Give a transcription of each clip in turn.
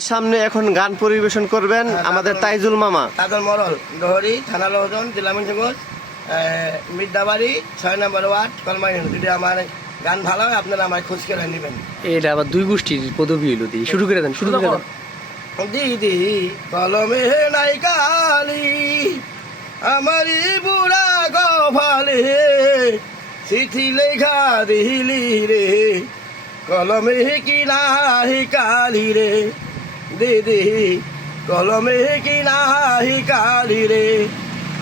সামনে এখন গান পরিবেশন করবেন আমাদের তাইজুল মামা। তাদের মরল গহরি থানা লোহজন জেলা মুন্সিগঞ্জ মির্দাবাড়ি ৬ নম্বর ওয়ার্ড কলমাই। যদি আমার গান ভালো হয় আপনারা আমার খোঁজ করে নেবেন। এটা আবার দুই গোষ্ঠীর পদবি হইলো দি শুরু করে দেন শুরু করে দেন। দিদি কলমে নাই কালি আমারি বুড়া কপালে চিঠি লেখা দিলি রে কলমে কি নাই কালি রে দিদি কলমে কি নাই কালি রে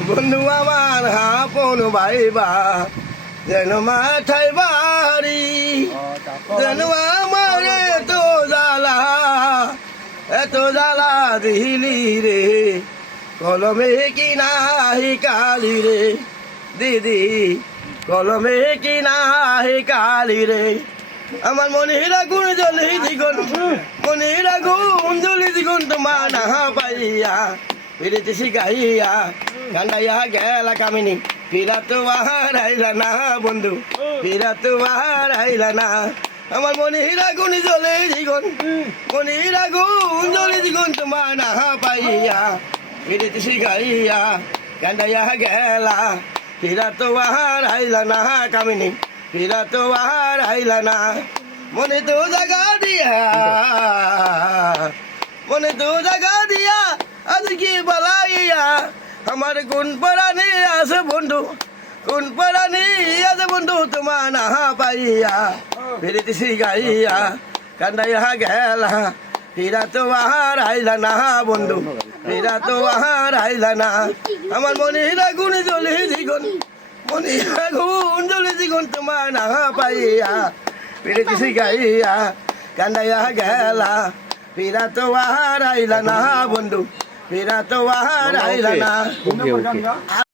বন্ধু আমার আপন ভাইবা যেন মাথায় বাড়ি যেন আমার এত জ্বালা দিলি রে কলমে কি নাই কালি রে দিদি কলমে কি নাই কালি রে আমার মনিরা গুণ জলি দিগুন মনিরা গুণ জলি দিগুন তোমার না পাইয়া ফিরেতে শিখাইয়া কান্দাইয়া গেলা কামিনী ফিরা তো আর আইলা না বন্ধু ফিরা তো আর আইলা না আমার মনিরা গুণ জলি দিগুন মনিরা গুণ জলি দিগুন তোমার না পাইয়া ফিরেতে শিখাইয়া কান্দাইয়া গেলা ফিরা তো আর আইলা না কামিনী ফিরা তো আর আইলা না মনে তো জায়গা দিয়া মনে তো জায়গা দিয়া আজ কি বলাইয়া আমার কোন পরানি আছে বন্ধু কোন পরানি আছে বন্ধু তোমার না পাইয়া ফিরিতে শিখাইয়া কান্দাইয়া গেলা ফিরা তো আর আইলা না বন্ধু ফিরা তো আর আইলা না আমার মনিরা গুণ জ্বলে জীবন মনিরা গুণ জ্বলে জীবন তোমার না পাইয়া ফিরিতে শিখাইয়া কান্দাইয়া গেলা ফিরা তো আর আইলা না বন্ধু ফিরা তো আর আইলা না।